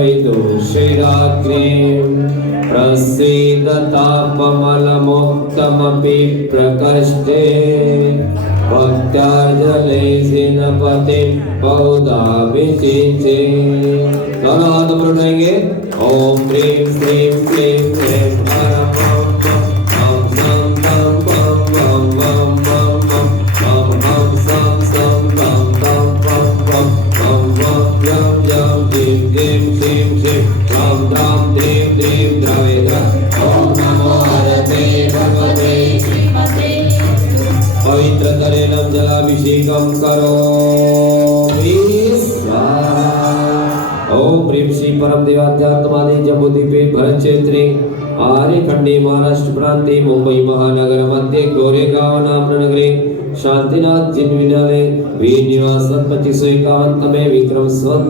विदुषिराग्निं प्रसीदतापमलमुक्तमपि प्रकष्टे भक्त्यार्जलेसिनपतिं बहुधाभिषिचे। दोनों हाथ ऊपर उठाएंगे। ओम ह्रीं श्रीं क्लीं ह्रीं परम पवित्रतरेणं जलाभिषेकं करोमि स्वाहा। ओम ह्रीं श्री परम देवाध्यात्मादि जम्बूद्वीपे भरत क्षेत्रे आर्यखंडे महाराष्ट्र प्रांते मुंबई महानगर मध्ये गोरेगांव नाम नगरे शांतिनाथ जिन विद्यालय निवास 2551 विक्रम संवत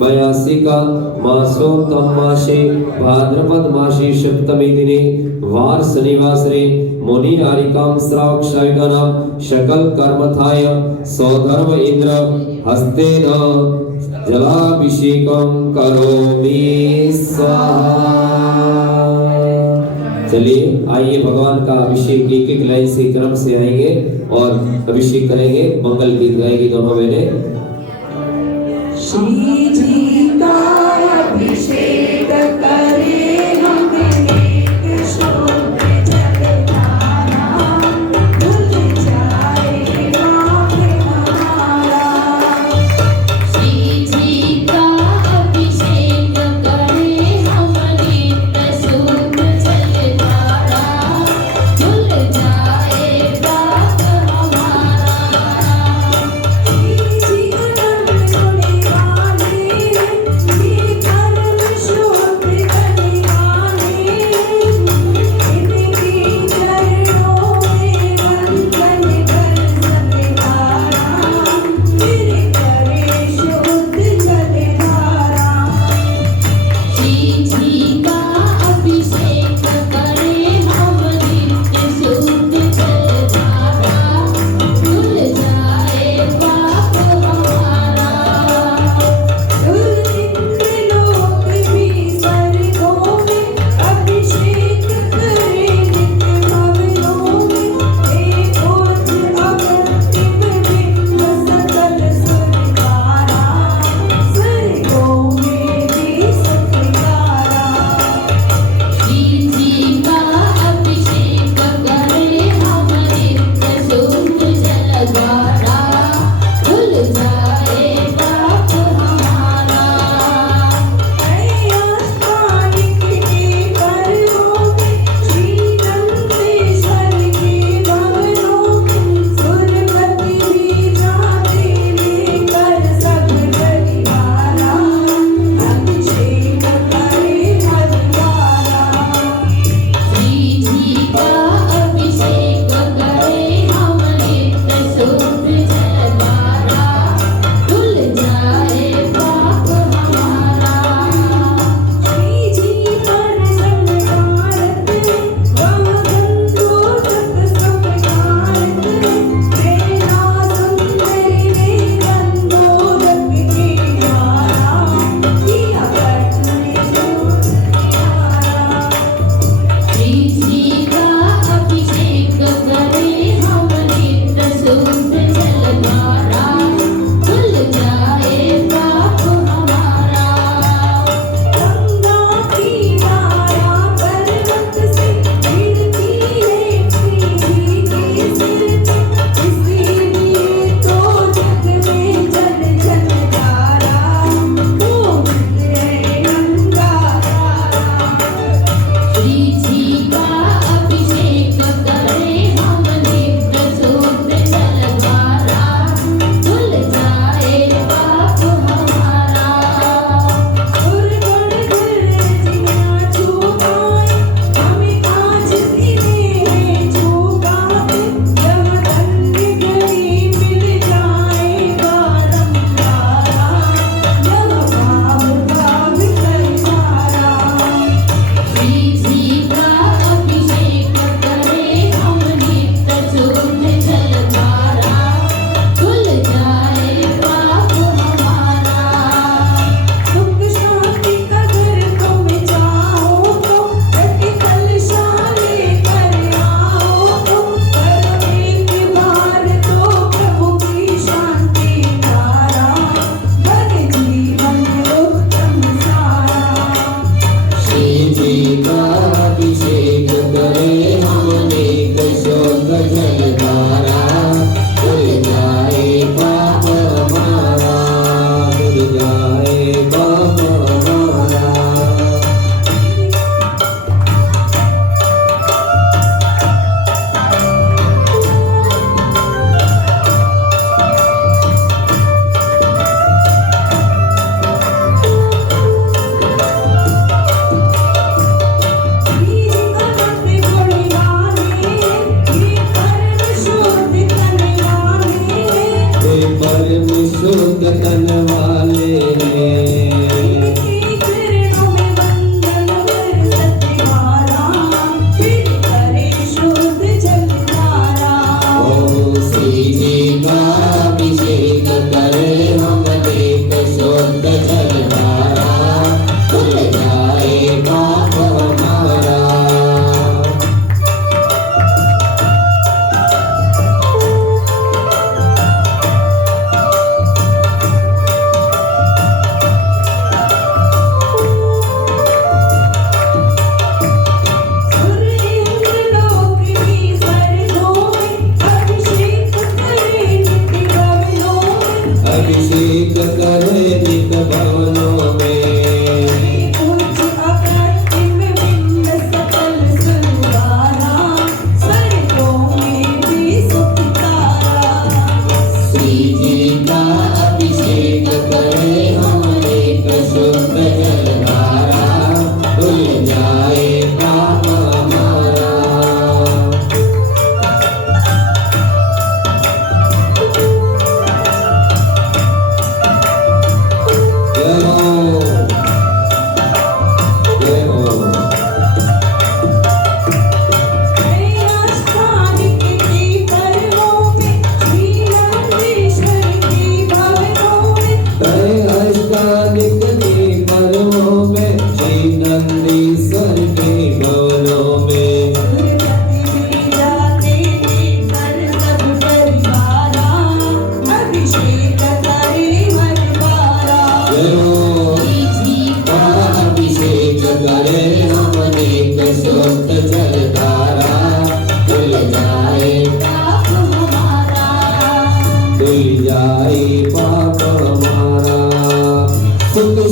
2082 का मासोत्तम मासे भाद्रपद मासे सप्तमी दिने वार शनिवासरे मुनि आरिकाम श्रावक शायुगानाम शकल कर्मथाय सौधर्म इंद्र हस्तेन जलाभिषेकं करोमि स्वाहा। चलिए आइए भगवान का अभिषेक एक एक लाइन से क्रम से आएंगे और अभिषेक करेंगे। मंगल गीत गाएगी दोनों बहनें। श्री जी का अभिषेक करे हम नेक शोध जगदाना, भूल जाएगा हमारा। श्री जी का अभिषेक करे हम नेक शोध जगदाना, भूल जाएगा हमारा। जी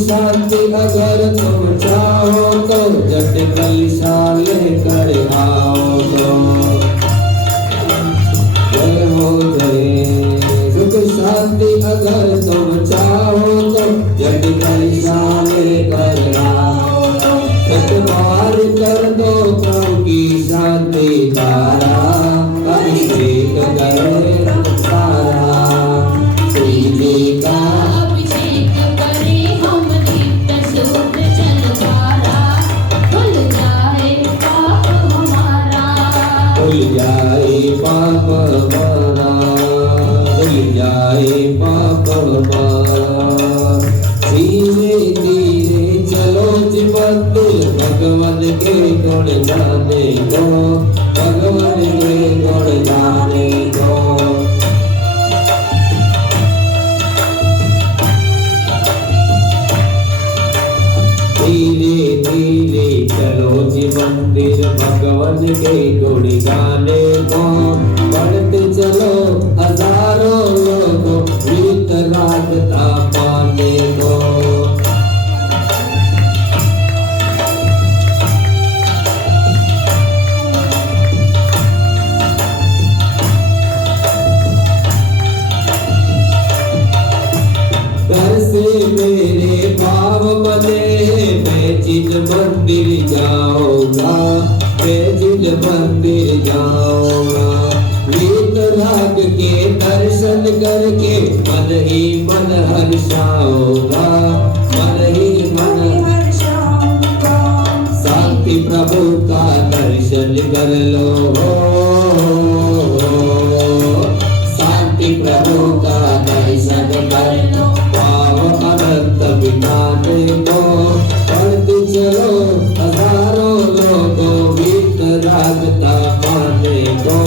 शांति अगर तुम चाहो तो जट कलिशा लेकर आओ तो जय हो जय। सुख शांति अगर तुम चाहो तो जट कलिशा लेकर आओ तो तत्वार कर दो प्रभु की शांति धारा अभिषेक करे सारा श्री जी का अभिषेक करें हम नित्य शुद्ध जलधारा धुल जाए पाप हमारा भूल जाए पाप हमारा भूल जाए पाप हमारा। धीरे धीरे चलो जी मंदिर भगवान के गुण गाने दो भगवान के गुण गाने दो। धीरे धीरे चलो जी मंदिर भगवान के गुण गाने को बढ़ते चलो हजारों लोगों वितरागता पाने को। घर से मेरे भाव बने मैं जिन मंदिर जाऊंगा मैं जिन मंदिर जाऊंगा। वीतराग के दर्शन करके मन ही मन हर्षाऊंगा मन ही मन हर्षाऊंगा। शांति प्रभु का दर्शन कर लो शांति प्रभु का दर्शन कर लो पाव अनंत बिताने को बढ़ते चलो हजारों लोगों वितरागता पाने को।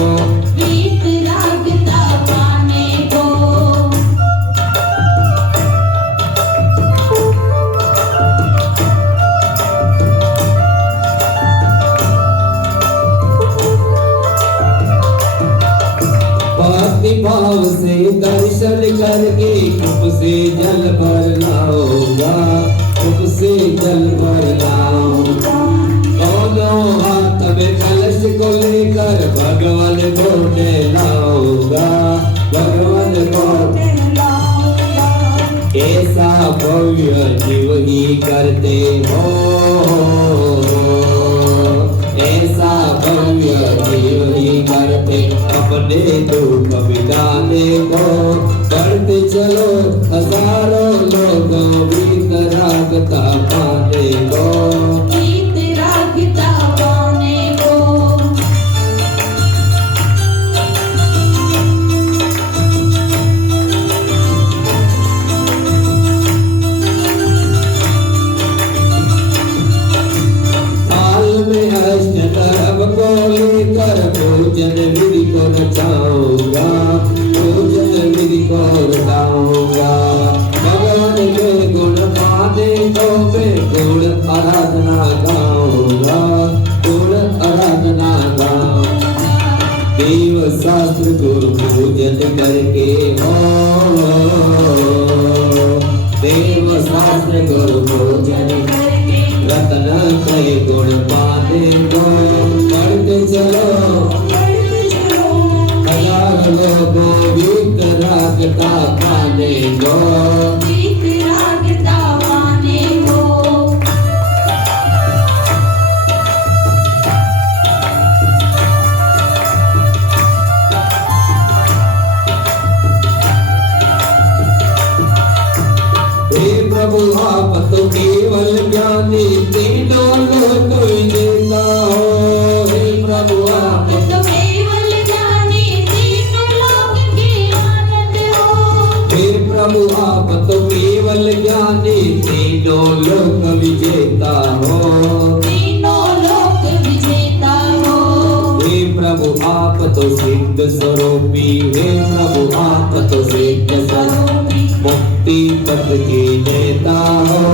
वीतरागता पाने को भक्ति भाव से दर्शन करके कुप से जल भर लाऊंगा कुप से जल भर लाऊंगा। दोनों हाथ में कलश को लेकर भगवान को लाऊंगा भगवान को। ऐसा भव्य जीव ही करते हो ऐसा भव्य जीव ही करते अपने दुख मिटाने को बढ़ते चलो हजारों लोगों वितरागता पाने को। वीतरागता पाने को हाल में अष्ट धर्म को लेकर भोजन विधि को रचाऊंगा भोजन विधि को रचाऊंगा। भगवान के गुण पाने को मैं गुण आराधना गाऊंगा गुण आराधना गाऊंगा। देव शास्त्र गुरु पूजन करके हो देव शास्त्र गुरु पूजन करके रतन कई गुण पाने को बढ़ते चलो हजार लोगों वितरागता पाने को। वीतरागता पाने को हे प्रभु आप तो केवल ज्ञानी तीनों लोक विजेता हो। हे प्रभु आप तो केवल ज्ञानी तीनों लोक के आनंद हो। हे प्रभु आप तो केवल ज्ञानी तीनों लोक विजेता हो। तीनों लोक विजेता हो। हे प्रभु आप तो सिद्ध स्वरूपी हे प्रभु आप तो सिद्ध स्वरूपी मुक्ति पद के नेता हो।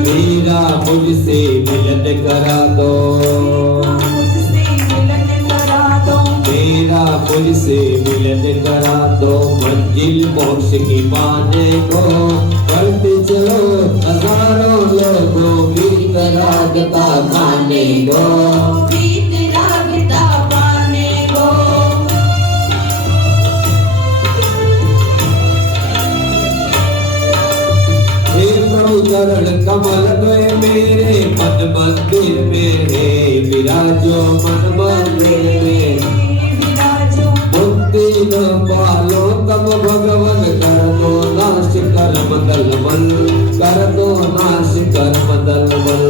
मेरा मुझसे मिलन करा दो मुझसे मिलन मिलन करा दो मंजिल मोक्ष की पाने को, करते चलो हजारों लोगों वीतरागता खाने को। वीतरागता पाने को। हे प्रभु चरण कमल में मेरे मन मंदिर में है विराजो, मन मंदिर में विराजो। मुक्ति न पालो तब भगवन कर दो नाश कर्म दलमल, कर दो नाश कर्म दलमल।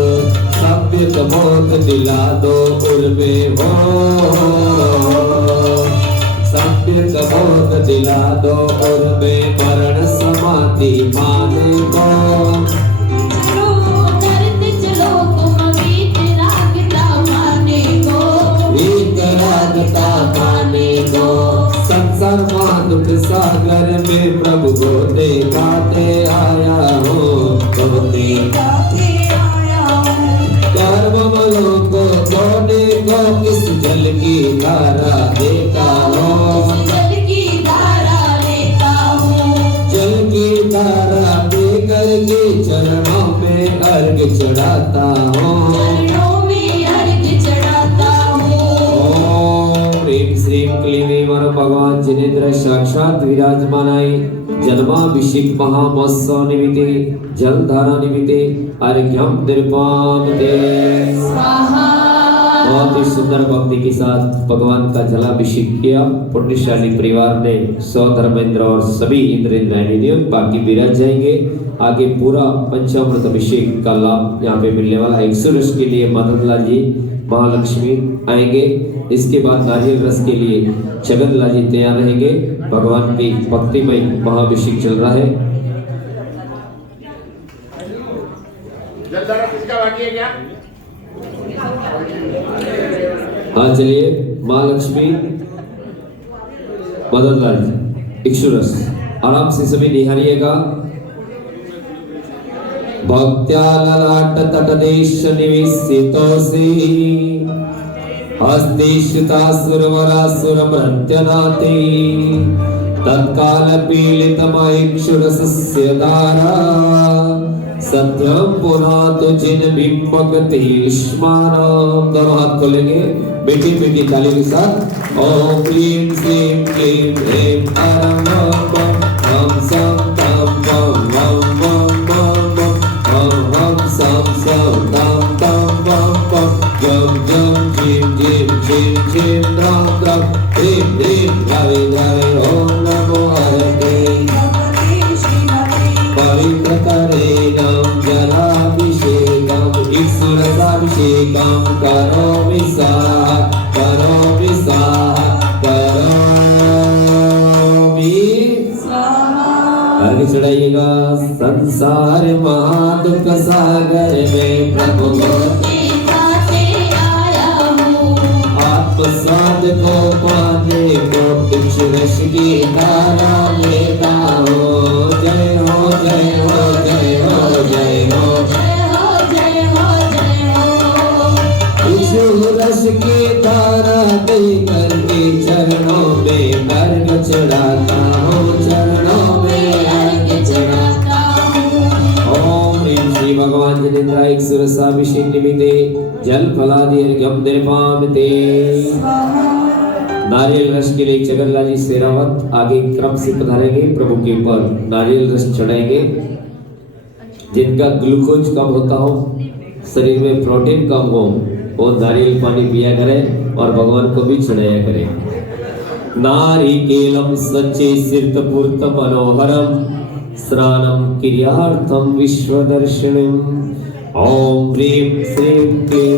सभ्य मोक्ष दिला दो उर्वे हो, सभ्य मोक्ष दिला दो उर्वे मरण समाधि पाने को। चलो करते चलो तुम वीतरागता पाने को। वीतरागता पाने को। संसार दुख सागर में प्रभु को दिखाते आया हो, तो गाते आया हूँ। कर्ममलों को धोने को इस जल की धारा देता हो, जल की धारा लेता हूँ। जल की धारा दे करके चरणों में अर्घ चढ़ाता हूँ। चरणों में अर्घ चढ़ाता हूँ। ओम ह्रीं श्रीं क्लीं ऐं और भगवान जिनेन्द्र साक्षात विराजमानाय जन्माभिषेक महामहोत्सव निमित्ते जलधारा निमित्ते अर्घ्यं दीपामते। स्वाहा। बहुत ही सुंदर भक्ति के साथ भगवान का जलाभिषेक किया पुण्यशाली परिवार ने। 100 धर्मेंद्र और सभी इंद्र इंद्रायणी बाकी विराज जाएंगे। आगे पूरा पंचामृत अभिषेक का लाभ यहाँ पे मिलने वाला है। 100 रस के लिए मदन लाल जी महालक्ष्मी आएंगे। इसके बाद नारियल रस के लिए जगन लाल जी तैयार रहेंगे। भगवान की भक्तिमय महाभिषेक चल रहा है। जलधारा किसका बाकी है क्या? हाँ चलिए महालक्ष्मी मदन लाल जी 100 रस आराम से सभी निहारिएगा। भक्त्या ललाट तटदेश निविसितोऽसि, हस्तेश्रुतासुरवरासुर भृत्यनाते, तत्काल पीलितमैक्षुरसस्य धारा, सत्यम पुनातु जिन बिंबकते युष्मानाम। दोनों हाथ खोलेंगे बेटी बेटी ताली के साथ। ओम क्लीं श्रीं क्लीं ऐं परम बम हम सम तम बम बम बम बम बम हम हम सम सम तम तम बम बम जम जम झिम झिम झिम झिम द्रम द्रम ह्रीं ह्रीं द्रवे द्रवे ओम नमो हरते। पवित्र करेणं जलाभिषेकं ईश्वरसाभिषेकं करोमि स्वाहा करोमि स्वाहा करोमि स्वाहा। आगे चढ़ाइएगा। संसार महादुख सागर में प्रभु को दिखाते आया हूँ। आत्मसाद को पाने को कुछ रस की धारा लेता हो। जय हो जय हो जय हो जय हो जय हो जय हो जय हो। यीशु रस की धारा दे करके चरणों में अर्घ चढ़ाता हूँ, चरणों में अर्घ चढ़ाता हूँ। ओम ह्रीं श्री भगवान जिनेन्द्र 100 रसाभिषेक निमित्ते जल फलादि अर्घ्यं दीपामते। नारियल रस के लिए जगन्नाथ जी शेरावत आगे क्रम से पधारेंगे। प्रभु के ऊपर नारियल रस चढ़ाएंगे। जिनका ग्लूकोज कम होता हो, शरीर में प्रोटीन कम हो, वो नारियल पानी पिया करें और भगवान को भी चढ़ाया करें। नारिकेलम सच्चे सिद्धपूर्त मनोहरम स्नानम क्रियार्थम विश्वदर्शनम। ओम ह्रीं श्रीं क्लीं।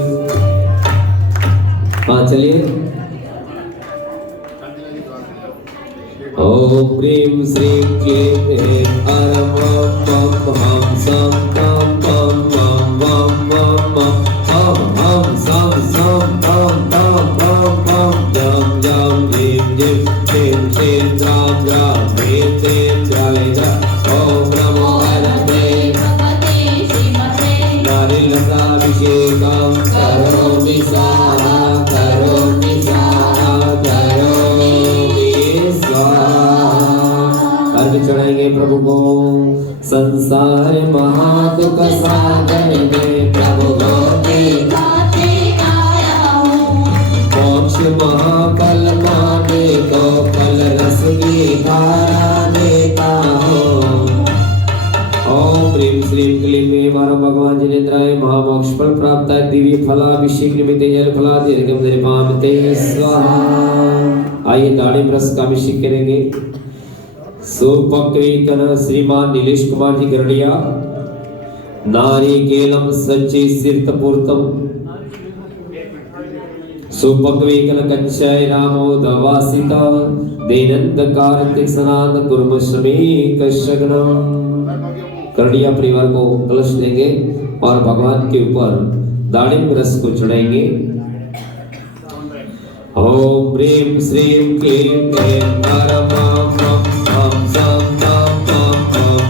हाँ चलिए। ओम ह्रीं श्रीं क्लीं ऐं परम बम हम सम तम बम बम बम बम बम हम हम सम सम तम तम बम बम जम जम झिम झिम झिम झिम द्राम द्राम ह्रीं श्रीं द्रावे द्रा। ओम नमो हरते भगवते श्रीमते नारियल रसाभिषेकं करोमि स्वाहा करोमि स्वाहा करोमि स्वाहा। फलाभिषेक निमित्ते जल फलादीर्घम निर्मामते स्वाहा। आइए दाढ़ी रस का अभिषेक करेंगे। सुपक्वीकन श्रीमान नीलेश कुमार जी गरडिया नारिकेलम सच्ची सिरतपूर्तम सुपक्वीकन कच्चाय रामोदवासिता देनंद कार्तिक सनाद कुर्म श्रमेक शगनम। करड़िया परिवार को कलश देंगे और भगवान के ऊपर दाड़िम रस को चढ़ाएंगे। ओम ह्रीं श्रीं क्लीं ऐं परमं हम सम तम तम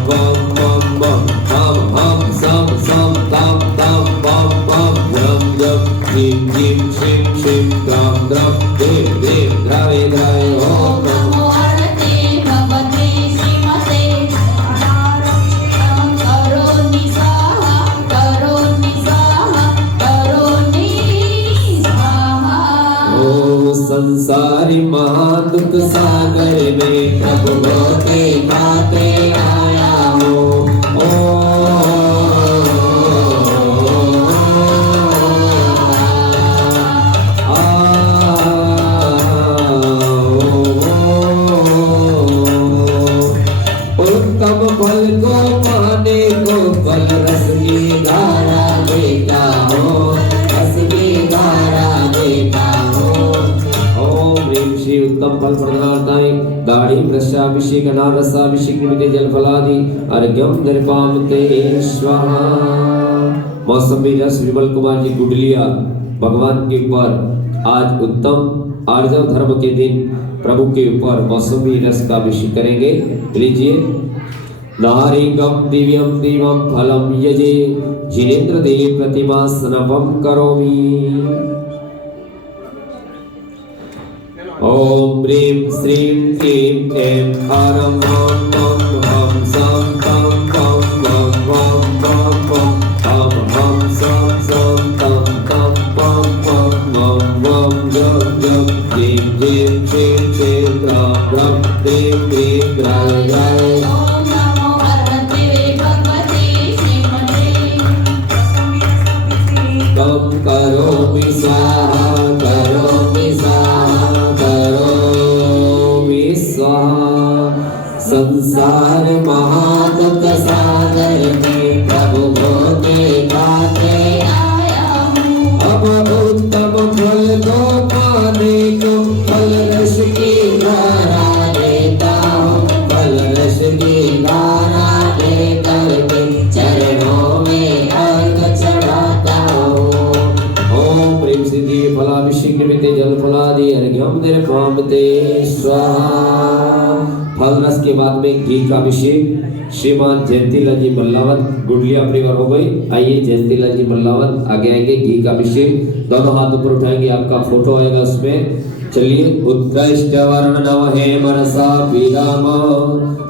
बम बम बम हम हम सम सम तम तम बम बम ग्रम ग्रम ह्रीं ह्रीं श्रीं श्रीं ग्रम ग्रम देव देव द्रावे द्रावे ओम नमो आरते भगवते श्रीमते करोमि स्वाहा करोमि स्वाहा करोमि स्वाहा। ओ संसारी महादुख सागर में प्रभु होते गाते आया हो। उत्तम फल को पाने को फल रस की धारा देता हो, रस की धारा देता हो। ओम ह्रीं श्री उत्तम फल प्रदाताय दाढ़ी रसाभिषेक अनारसाभिषेक निमित्ते जल फलादि अर्घ्यम निर्पामते स्वाहा। मौसमी रस विमल कुमार जी गुडलिया भगवान के ऊपर आज उत्तम आर्जव धर्म के दिन प्रभु के ऊपर मौसमी रस का अभिषेक करेंगे। लीजिए। नारिंगम दिव्यम दिवम फलम यजे जिनेन्द्र देव प्रतिमा स्नपम करोमि। ओम ह्रीं श्रीं क्लीं ऐं परमं हम सम तम तम बम बम बम हम हम सम सम तम तम बम बम बम बम जप जप क्लीं क्लीं श्रीं श्रीं ग्राम ग्राम देव देव ग्राय ग्राय। ओम नमो आरते भगवते श्रीमते कम करोमि स्वाहा करोमि स्वाहा करोमि स्वाहा। संसार महादुख सागर में प्रभु होते गाते आया हूँ। अब उत्तम फल को पाने को फल रस की धारा देता हूँ, फल रस की धारा दे करके चरणों में अर्घ चढ़ाता हूँ। ओम ह्रीं सिद्धि फलाभिषेक निमित्ते जल फलादि अर्घ्यम निर्पामते स्वाहा। फल रस के बाद में घी का अभिषेक श्रीमान जयंतीलाल जी मल्लावत गुडलिया परिवार हो गई। आइए जयंतीलाल जी मल्लावत आगे आएंगे। घी का अभिषेक दोनों हाथ ऊपर उठाएंगे, आपका फोटो आएगा उसमें। चलिए। उत्कृष्ट वर्ण नव हे मनसा पीदाम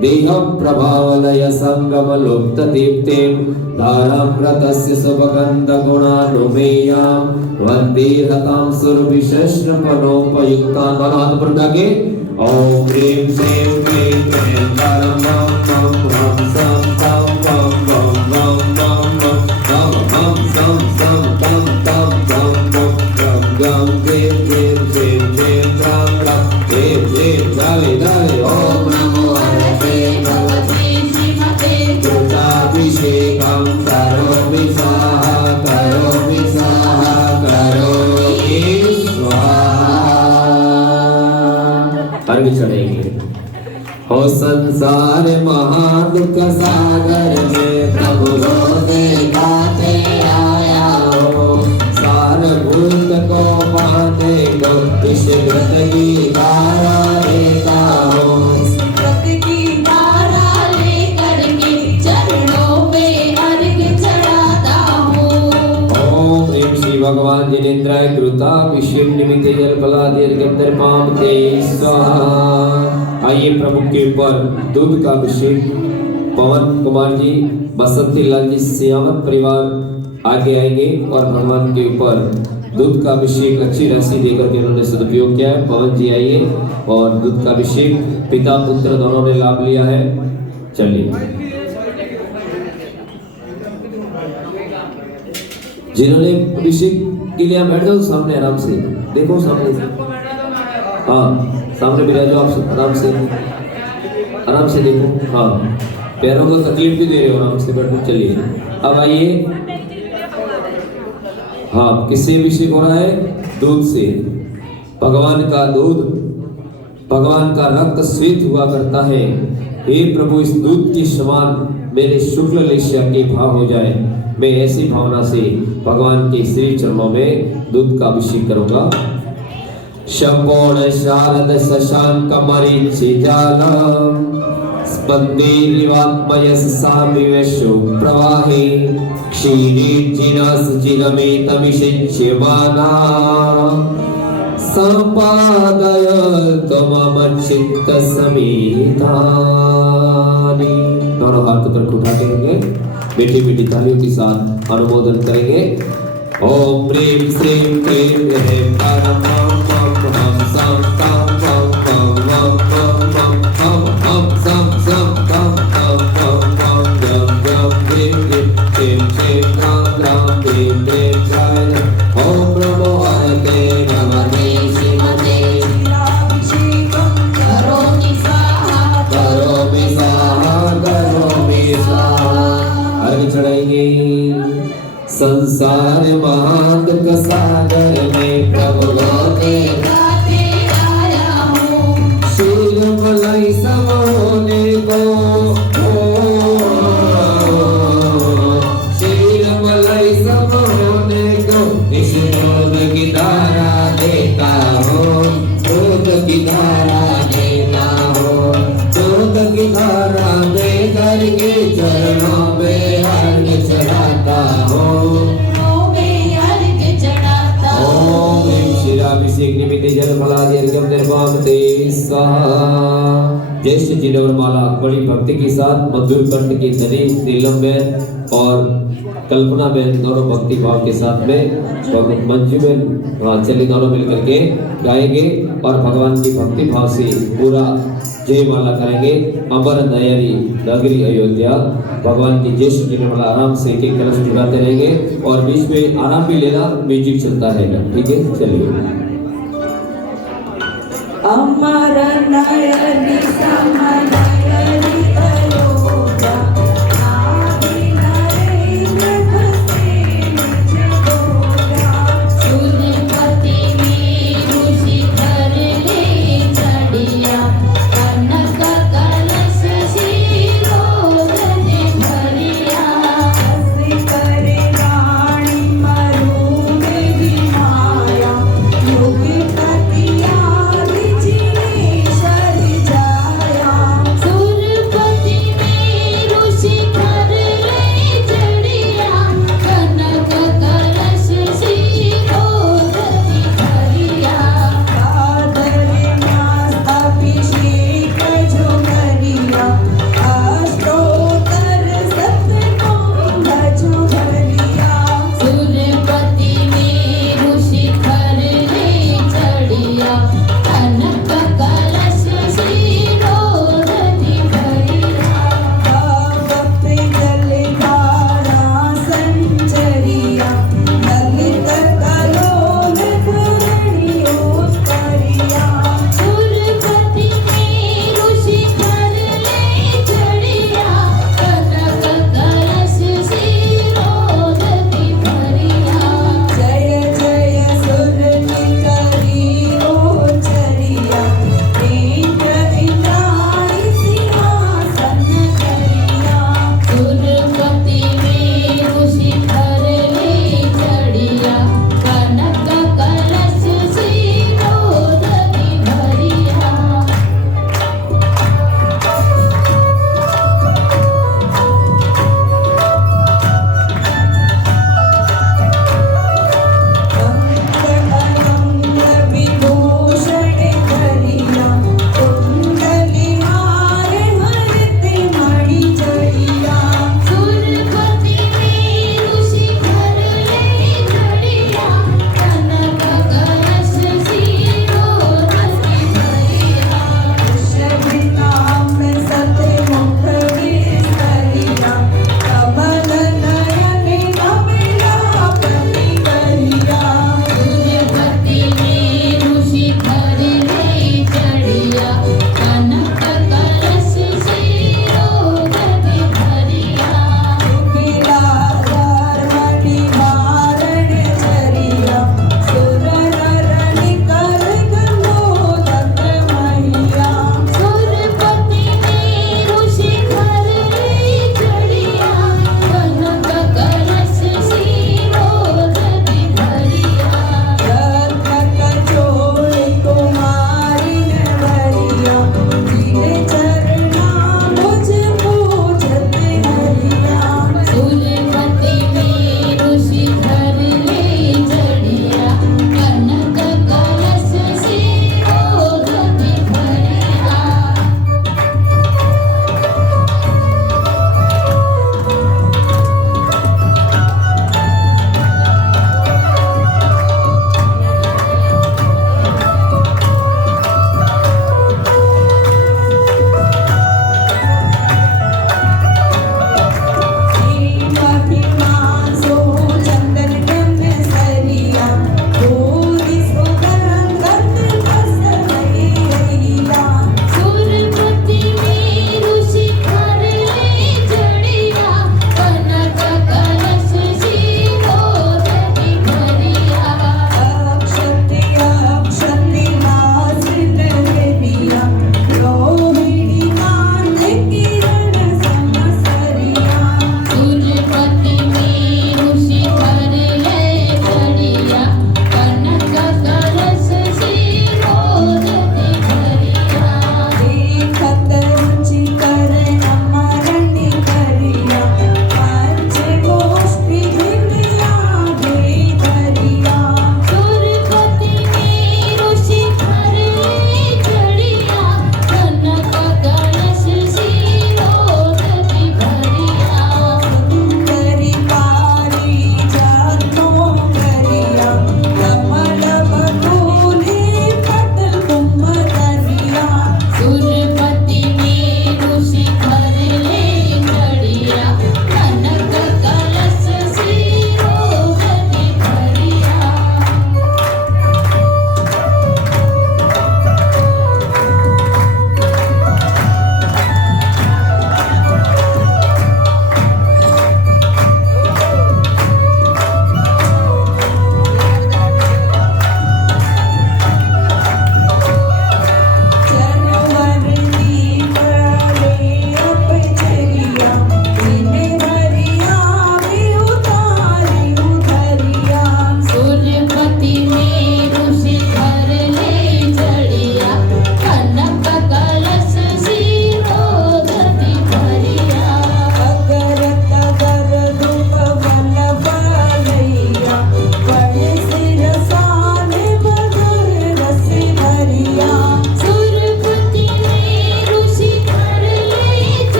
देहम प्रभावलय संगम लुप्त दीप्तिम धारम रतस्य सुभगंध गुणानुमेयाम वंदे हताम सुरभिशस्त्र पनोपयुक्तां। दोनों हाथ ऊपर उठाके ओम ह्रीं श्रीं क्लीं ऐं परमं हम सम तम बम बम बम बम बम हम सम सम तम तम बम बम गम गम देव देव श्रीं श्रीं ग्राम ग्राम देव देव दाले दाले। ओम नमो आरते भगवते श्रीमते कृताभिषेकं करोमि स्वाहा करोमि स्वाहा करोमि स्वाहा। अर्घ चढ़ेंगे। हो संसार महादुख सागर में प्रभु होते गाते आया हो। सारभूत को पाने को इस व्रत की धारा देता हो। व्रत की धारा लेकर के चरणों में अर्घ चढ़ाता हूँ। ओम ह्रीं श्री भगवान जिनेन्द्राय कृताभिषेक निमित्ते जल फलादि अर्घ्यम निर्पामते स्वाहा। आइए प्रभु के ऊपर दूध का अभिषेक पवन कुमार जी बसंती लाल जी सियामत परिवार आगे आएंगे और भगवान के ऊपर दूध का अभिषेक अच्छी राशि देकर के उन्होंने सदुपयोग किया है। पवन जी आइए और दूध का अभिषेक पिता पुत्र दोनों ने लाभ लिया है। चलिए। जिन्होंने अभिषेक के लिए बैठ जाओ सामने आराम से, देखो सामने से, हाँ सामने बिराज जाओ आप आराम से देखो, हाँ पैरों को तकलीफ भी दे रहे हो, आराम से बैठो। चलिए अब आइए, हाँ किससे अभिषेक हो रहा है? दूध से। भगवान का दूध, भगवान का रक्त श्वेत हुआ करता है। हे प्रभु, इस दूध के समान मेरे शुक्ल लेशिया के भाव हो जाए। मैं ऐसी भावना से भगवान के श्री चरणों में दूध का अभिषेक करूंगा। शपोण शारद शशांक मरीचिजालम स्पंदेरिवात्मयस सामिवेशो प्रवाहे क्षीरेर्जिनस जिनमेतमिषिच्यमाना संपादय त्वमम चित्त समेतानि। दोनों हाथ ऊपर उठा के रखेंगे, मीठी मीठी तालियों के साथ अनुमोदन करेंगे। ओम ह्रीं श्रीं क्लीं ह्रीं परम हम सम तम पम पम पम पम पम हम सम सम तम पम पम पम जम जम ह्रीं क्लीं क्लीं राम राम ह्रीं क्लीं जय। ओम नमो हरते नमते श्रीमते करोमि स्वाहा करोमि स्वाहा करोमि स्वाहा। अर्घ्य चढ़ाएंगे। संसार महादुख सागर में प्रभु गाते गाते आया हूँ। शील मलाई सम होने को, शील मलाई सम होने को इस दूध की धारा देता हो, दूध की धारा देता हो, दूध की धारा दे करके चरणों में अर्घ्य चढ़ाता हो। ओम क्षीराभिषेक निमित्ते जल फलादि अर्घ्यम निर्वापते स्वाहा। ज्येष्ठ जिनेवर माला बड़ी भक्ति के साथ मधुर कंठ की धनी नीलम बहन और कल्पना बहन दोनों भक्ति भाव के साथ में मंजू में, हाँ चलिए दोनों मिलकर के गाएंगे और भगवान की भक्ति भाव से पूरा जय माला करेंगे। अमर दयारी नगरी अयोध्या, भगवान की जय श्री माला आराम से एक एक कलश जुड़ाते रहेंगे और बीच में आराम भी लेना, म्यूजिक चलता रहेगा, ठीक है। चलिए। अमर नयनी समनयनी अयोध्या आदि नरेंद्र बसे निज गोरा। सुरपति में ऋषि धर ले चढ़िया, कनक कलश शिरोधन भरिया। हंसी करे रानी मरु में विमाया, योगी पति आदि जिनेश्वर जाया।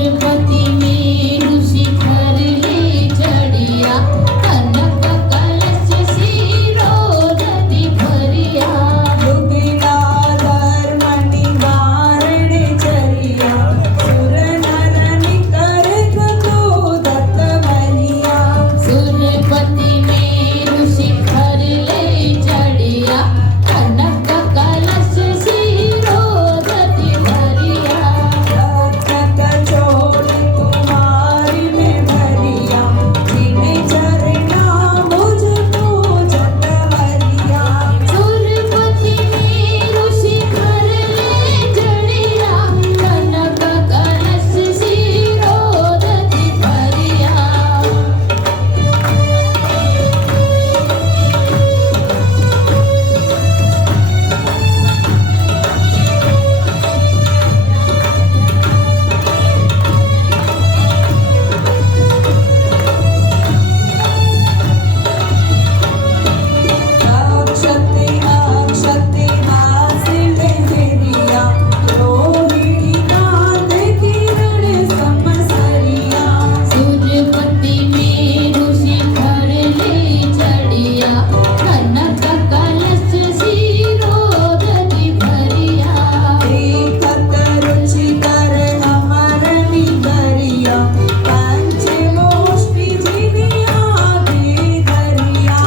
सुरपति में ऋषिखर ले चढ़िया कनक कलश शिरोधति भरिया दुबिला धर्मनि धारण चरिया सुर नर निकर कतो दत्त बलिया सुरपति में ऋषिखर ले चढ़िया कनक कलश शिरोधति भरिया रक्षक चोली तुम्हारी में भरिया जिन्हें चरना मुझको जत भरिया सुरपति में ऋषिखर ले चढ़िया कनक कलश शिरोधति भरिया अक्षते अक्षते हासिल गिरिया रोहिणी नाद किरण समसरिया सुरपति में ऋषिखर ले चढ़िया कनक कलश शिरोधति भरिया देखत रुचिकर अमर निगरिया पंचमोष्टि जिनिया दे धरिया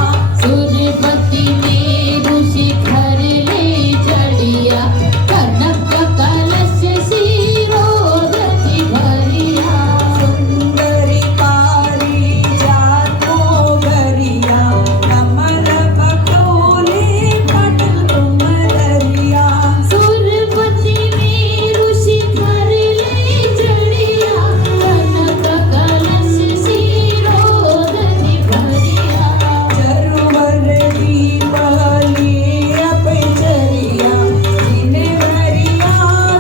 सुरपति में ऋषिखर ले चढ़िया कनक कलश शिरोधति भरिया सुंदरी पारी जातो गरिया कमल पटोले पटल तुम दरिया सुरपति में ऋषिखर ले चढ़िया कनक कलश शिरोधति भरिया चरुवर दीपली अपचरिया जिन्हें भरिया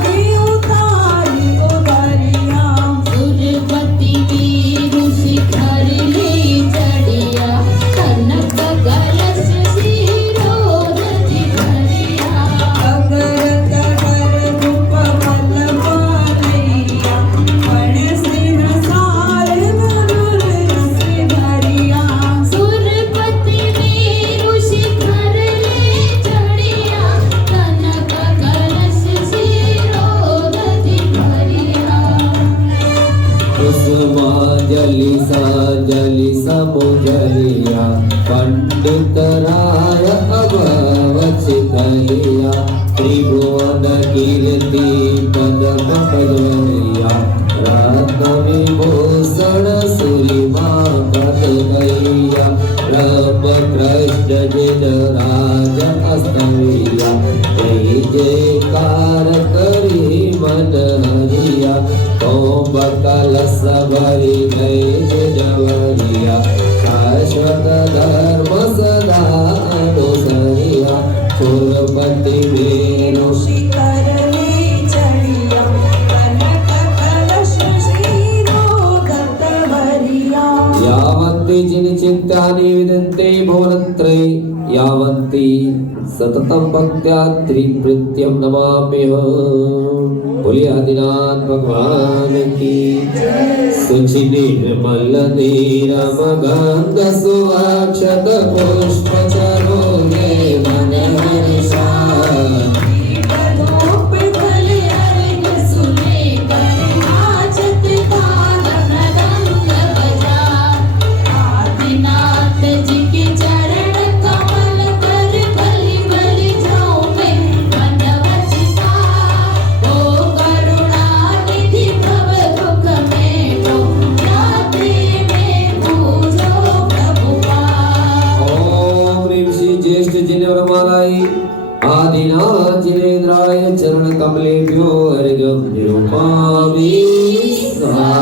भी उतारी उतारिया सुरपति में ऋषिखर ले चढ़िया कनक कलश शिरोधति भरिया अगर तगर रूप मल पालैया पण सिंह सार मरुल रस भरिया सुरपति में ऋषिखर ले चढ़िया कनक कलश शिरोधति भरिया कुसुमांजलि सांजलि समुजलिया पंडित राय अभवचितलिया त्रिभुवन कीर्ति पद पटजरिया रत्न विभूषण सूलिमा पद गैया रब कृष्ण जिन राज अस्तमिया जय जयकार करी मन हरिया तो बकलस भरी गई जनवरिया शाश्वत धर्म सदा अनुसरिया सुरपति में शिखर ले चढ़िया कनक कलश शिरोधत भरिया यावन्ति जिन चित्तानि विदन्ते भुवनत्रये यावन्ति सततं भक्त्या त्रिप्रीत्यं नमाम्यहम् बोलिए आदिनाथ भगवान की सुचि निर्मल नीरव गंध सुअक्षत पुष्प चरोगे मन हर्षा धूप भले अर्घ सुने कर नाचत ताल मृदंग बजा आदिनाथ जी के चरण कमल कर बलि बलि जाऊं मैं मनवचिता ओ करुणा निधि भव दुख में तो रात्रि में पूजो प्रभु पार ओम ह्रीं श्री ज्येष्ठ जिनेन्द्रमालाय आदिनाथ जिनेन्द्राय चरण कमलेभ्यो अर्घ्यं निरूपयामि स्वाहा।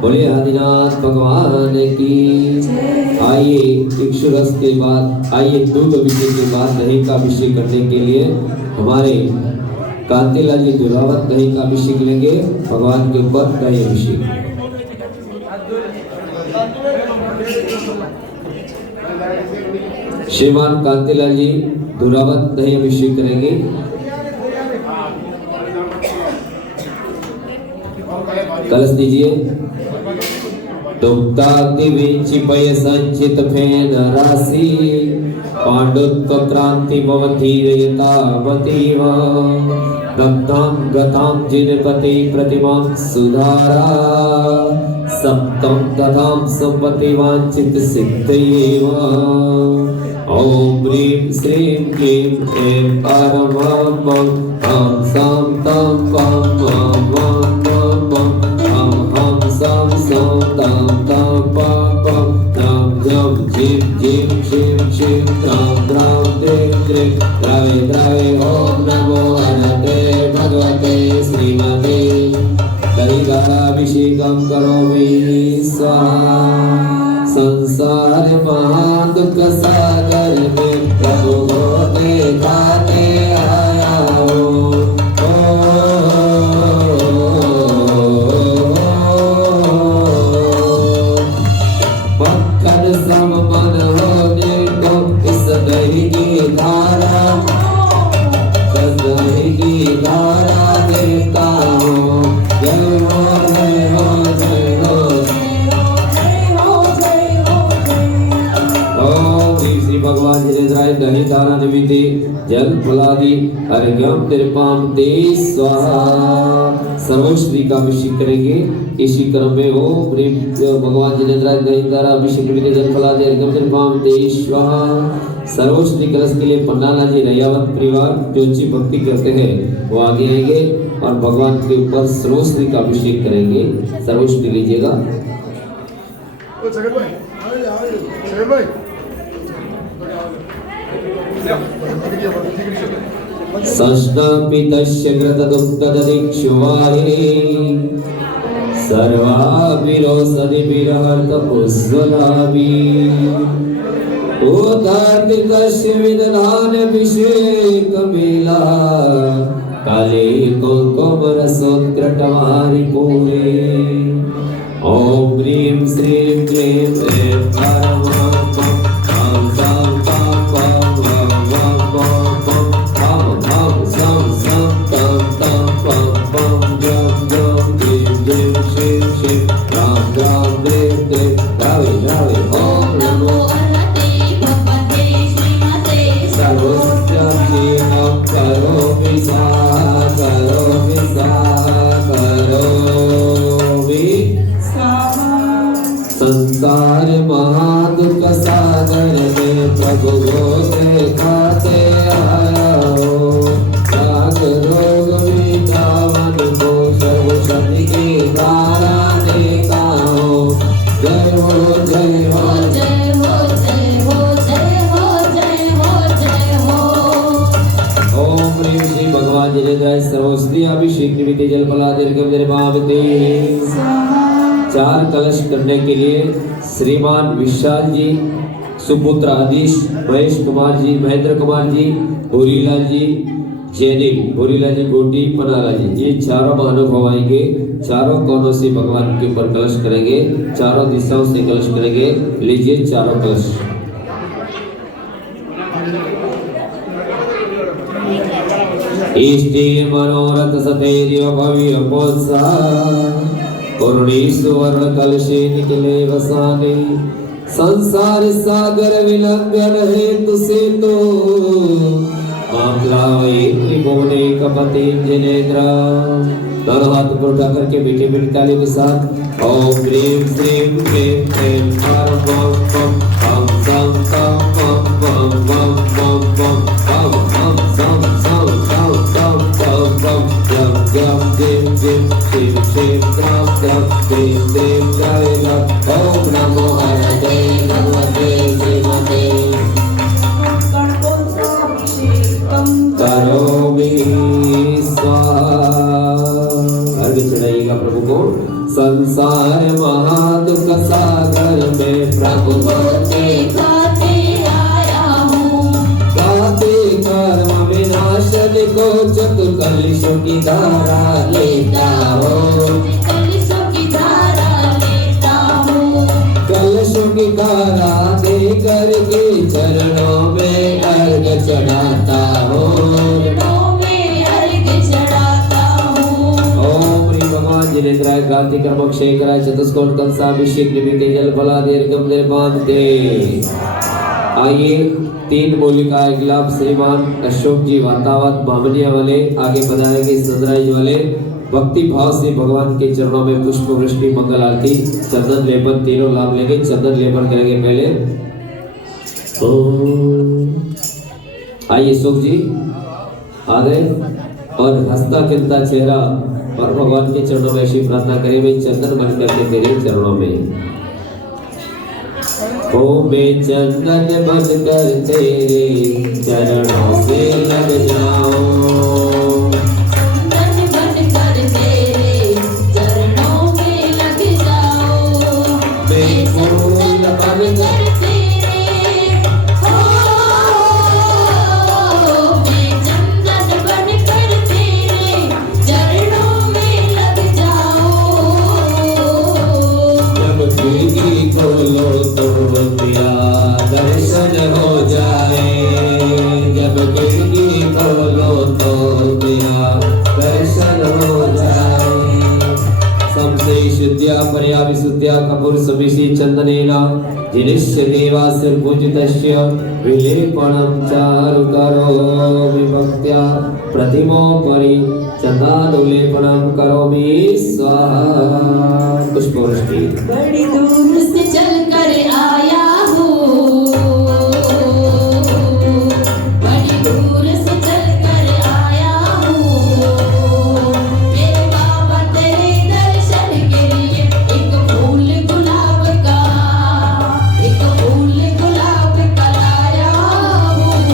बोले आदिनाथ भगवान की। आइए इक्षुरस के बाद आइए दूध अभिषेक के बाद दही का अभिषेक करने के लिए हमारे कांतिलाल जी दुरावत दही का अभिषेक लेंगे भगवान के ऊपर दही अभिषेक। श्रीमान कांतिलाल जी दुरावत दही अभिषेक करेंगे। कलश दीजिए। दुग्धाग्नि विचिपय संचित फेन राशि पांडुत्व क्रांति भवतीरयतावतीव दत्तां गतां जिनपति प्रतिमां सुधारा सप्तं दधां संपत्ति वांछित सिद्धयेव। ओम ह्रीं श्रीं क्लीं ऐं परमात्मा हम सां तं पं मं मं मं मं हम हम सां सं तं तं पं पं तं जं जीं जीं शिं शिं त्रां त्रां द्रीं द्रीं द्रावे द्रावे ओम नमो हरते भगवते श्रीमते दहिताभिषेकं करोमि स्वाहा। संसार महादुख सागर में प्रभु होते खाते आया हो। मक्खन सम मन होने को इस दही की धारा, इस दही की धारा देता हूँ। जय हो जय हो जय हो। श्री भगवान जिनेन्द्राय दही धारा निमित्ते जल फलादि अर्घ्यम तिरपाम ते स्वाहा। सर्वश्री का अभिषेक करेंगे। इसी क्रम में ओम ह्रीं भगवान जिनेन्द्राय दही धारा अभिषेक निमित्ते जल फलादि अर्घ्यम तिरपाम ते स्वाहा। सर्वश्री कलश के लिए पन्नाला जी रैयावत परिवार जो अच्छी भक्ति करते हैं वो आगे आएंगे और भगवान के ऊपर सर्वश्री का अभिषेक करेंगे। सर्वश्री लीजिएगा। संस्नापितस्य घृतदुग्धदधिक्षुवाहिनी सर्वाभिरोषधि विरहर्त उज्ज्वलाभि उदार्तितस्य विदधानाभिषेकमेला काले कुङ्कुमरसोत्कटवारिपूरे। ओम ह्रीं श्रीं क्लीं ऐं परमात्मा हम सां तं पं मं मं मं मं हम हम सं सं तं तं पं पं जं जं जीं जीं शिं शिं त्रां त्रां द्रीं द्रीं द्रावे द्रावे ओम नमो भगवते श्रीमते सर्वस्याभिषेकं करोमि स्वाहा करोमि स्वाहा करोमि। संसार महादुख सागर में प्रभु होते खाते आया हो। राग रोग विद्यावन को सर्वशक्ति की धारा देता हो। जय हो जय हो जय हो जय हो जय हो जय हो जय हो। ओम ह्रीं श्री भगवान जिनेन्द्राय सर्वश्री अभिषेक निमित्ते जल फलादि अर्घ्यम तिरपामते। चार कलश करने के लिए श्रीमान विशाल जी, सुपुत्र आदिश, महेश कुमार जी, महेंद्र कुमार जी, भूरीलाल जी, जैनिक, भूरीलाल जी, गोटी, पनाला जी, ये चारों महानुभाव आएंगे। चारों कोनों से भगवान के ऊपर कलश करेंगे। चारों दिशाओं से कलश करेंगे। लीजिए चारों कलश। इष्टे मनोरथ सतेर्य भव्य पोत्साह पूर्णी सुवर्ण कलशे निकले वसाने। संसार सागर विलंघन हेतु से तो मामलावे त्रिभुवने कपति जिनेन्द्र। दोनों हाथ ऊपर उठा करके मीठी मीठी ताली के साथ ओम ह्रीं श्रीं क्लीं ऐं परमात्मा हम सां तं पं मं मं मं मं हम हम सां सां तं तं पं पं जं जं जीं जीं शिं शिं त्रां त्रां द्रीं द्रीं द्रावे द्रावे ओम नमो हरते भगवते श्रीमते करोमि स्वाहा। अर्घ्य चढ़ाइएगा प्रभु को। संसार महादुख सागर में प्रभु होते खाते आया हूँ। गाते कर्म विनाशन को चतु कलशों की धारा लेता हो। कलशों की धारा लेता हूँ। कलशों की धारा दे करके चरणों में अर्घ्य चढ़ाता हो। चरणों में अर्घ्य चढ़ाता हूँ। ओम ह्रीं भगवान जिनेन्द्राय कार्तिक कर्मक शेखराय चतुष्कोट कंसाभिषेक निमित्ते जल फला दीर्घम निर्माण दे। आइए 3 मूलिका गुलाब श्रीमान अशोक जी वातावत बामनिया वाले आगे बढ़ाएंगे। सनराइज वाले भक्ति भाव से भगवान के चरणों में पुष्प वृष्टि मंगल आरती चंदन लेपन तीनों लाभ लेंगे। चंदन लेपन करेंगे पहले। आइए सुख जी आ गए और हंसता खिलता चेहरा और भगवान के चरणों में ऐसी प्रार्थना करें। मैं चंदन बन करके तेरे चरणों में ओ मैं चंदन बन कर तेरे चरणों से लग जाऊं। चंदन बनकर तेरे चरणों में लग जाओ। मैं फूल बनकर तेरे हो, मैं चंदन बनकर तेरे चरणों में लग जाओ। जब खिड़की खोलो तो तेरा दर्शन हो जाए। जब खिड़की खोलो तो तेरा दर्शन हो जाए। संशय शुद्ध्या पर्या विशुद्ध्या कपूर समिषि चंदनेन जिनिष्य देवास्य पूजितस्य विलेपनं चारु करोमि भक्त्या प्रतिमोपरि चंदनोलेपनं करोमि स्वाहा। पुष्पवृष्टि। बड़ी दूर से चलकर आया हूँ, बड़ी दूर से चलकर आया हूँ। मेरे बाबा तेरे दर्शन के लिए एक फूल गुलाब का लाया हूँ।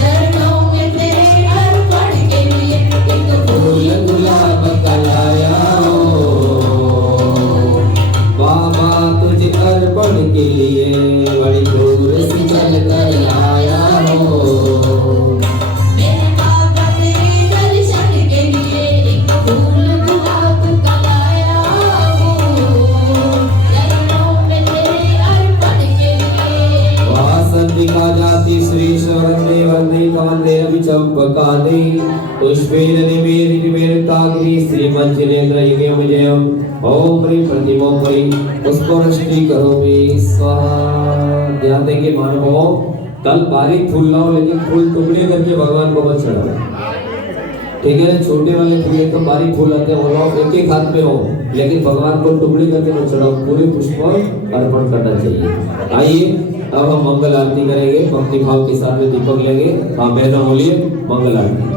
चरणों में तेरे अर्पण के लिए एक फूल गुलाब का लाया बाबा तुझे अर्पण के लिए बड़ी दूर से चल कर आया हो। मेरे बाबा तेरे दर्शन के लिए एक फूल गुलाब का लाया हूँ। चरणों में तेरे अर्पण के लिए वासंतिका जाति श्री शरण्ये वंदे कमंदे रवि चंपकादे पुष्पेन निमेर ताग्री श्रीमन् जिनेन्द्र युगे विजयम ओम ह्रीं प्रतिमोपरि पुष्पवृष्टि करोमि स्वाहा। ध्यान देंगे मानवों, कल बारीक फूल लाओ लेकिन फूल टुकड़े करके भगवान को मत चढ़ाओ। ठीक है, छोटे वाले फूल तो बारीक फूल आते हैं वो लाओ, एक एक हाथ में हो, लेकिन भगवान को टुकड़े करके मत चढ़ाओ, पूरे पुष्प अर्पण करना चाहिए। आइए अब हम मंगल आरती करेंगे। भक्ति भाव के साथ में दीपक लेंगे। हाँ बहनों बोलिए मंगल आरती।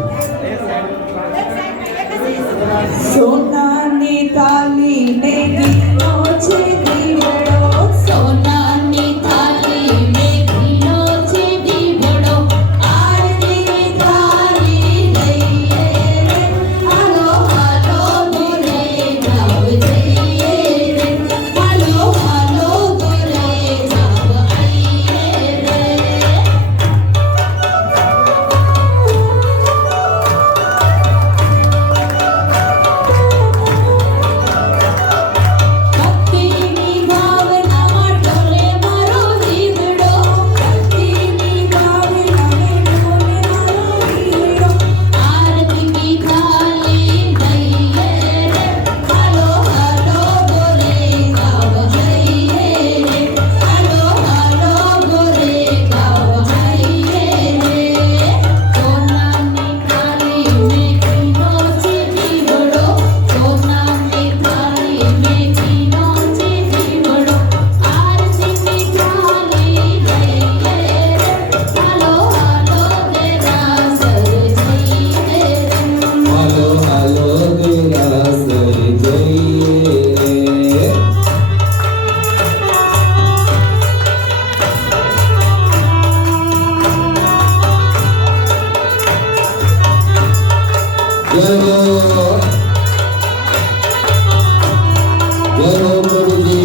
सोनानी ताली ने गीनो छे दीवड़ो। सोनानी थाली में घीनो छे दीवड़ो। आरती थाली लઈએ रे, हालो हालो गोरे जाव जઈએ रे, हालो हालो गोरे जाव आइए रे। भक्तिनी भावना डोले मारो हीवड़ो। भक्तिनी भावना में डोले मारो हीवड़ो। आरती की थाली लઈએ रे, हालो हालो गोरे गाव जઈએ रे, हालो हालो गोरे गाव आइए रे। सोनानी थाली में घीनो छे दीवड़ो। सोनानी थाली में घीनो छे दीवड़ो। आरती की थाली लઈએ रे, हालो हालो तेरा सर जઈએ रे। हालो हालो तेरा सर जइए रे। जय हो प्रभु जी।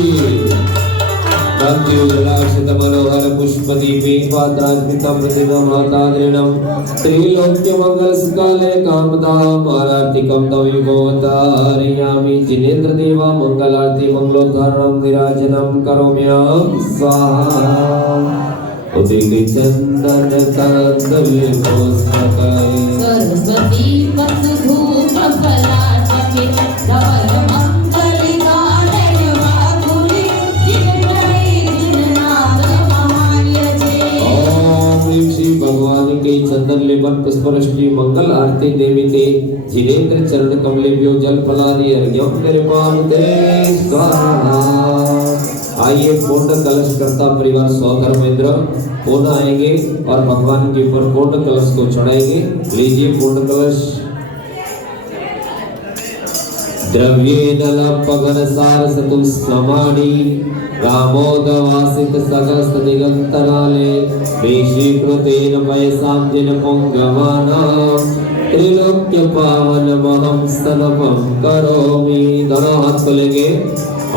भक्तियुगलाक्षित मनोहर पुष्पदीपे पात्रार्पितं प्रतिमं मातादृणं त्रैलोक्यमङ्गलसकाले कामदाम् आरार्तिकं तव युगोत्तारयामि। जिनेन्द्र देवा मंगलारती मंगलोद्धारणं विराजनं करोम्यहं स्वाहा। उदित चंदन कंदल पुष्पकै सरस्वती पथ धूप फला जिनेन्द्र चरण कमलेभ्यो जल फलादि अर्घ्यम कृपामते स्वाहा। आइए पूर्ण कलश करता परिवार सौधर्मेंद्र पुनः आएंगे और भगवान के ऊपर पूर्ण कलश को चढ़ाएंगे। लीजिए पूर्ण कलश। द्रव्येन लपगनसार सतु समाणि रामोदवासित सकस्त दिगंतराले देशीकृतेन पयसां जिन पुंगवानां त्रिलोक्य पावनमहं सनपं करोमि। दोनों हाथ खोलेंगे।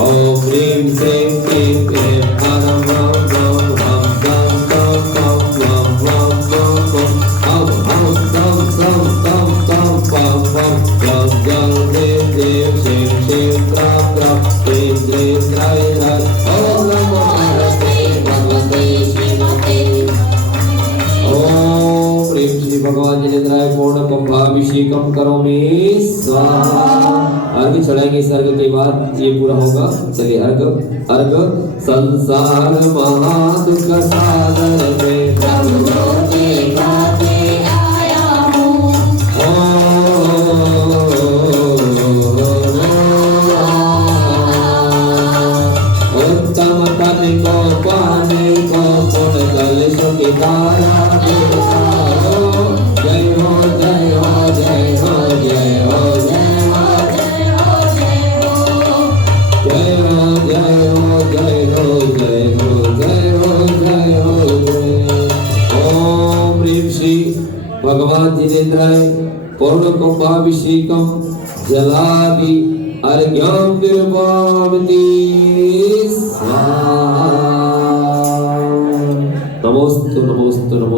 ओम ह्रीं श्रीं क्लीं क्लीं परं ब्रह्म ब्रह्म ब्रह्म ब्रह्म ब्रह्म ब्रह्म ब्रह्म ब्रह्म ब्रह्म ब्रह्म ब्रह्म ब्रह्म ब्रह्म ब्रह्म ब्रह्म ब्रह्म जल देव देव शिव शिव ग्राम ग्राम देव देव त्राय त्राय। ओम नमो भगवते श्रीमते। ओम ह्रीं श्री भगवान जिनेन्द्राय पूर्ण कुंभाभिषेकम करोमि स्वाहा। अर्घ चढ़ाएंगे। सर्ग के बाद ये पूरा होगा। चलिए अर्घ अर्घ। संसार महादुख सागर में प्रभु के गाते आया हूँ। उत्तम तन को पाने को पुण्य कलश की धारा देता हो। जय हो जय हो जय हो जय हो जय हो जय हो जय हो जय हो जय हो जय हो जय हो जय हो जय। ओम ह्रीं श्री भगवान जिनेन्द्राय पूर्ण कुंभाभिषेकम जलादि अर्घ्यम कृपामति स्वाहा। नमोस्तु नमोस्तु नमोस्तु।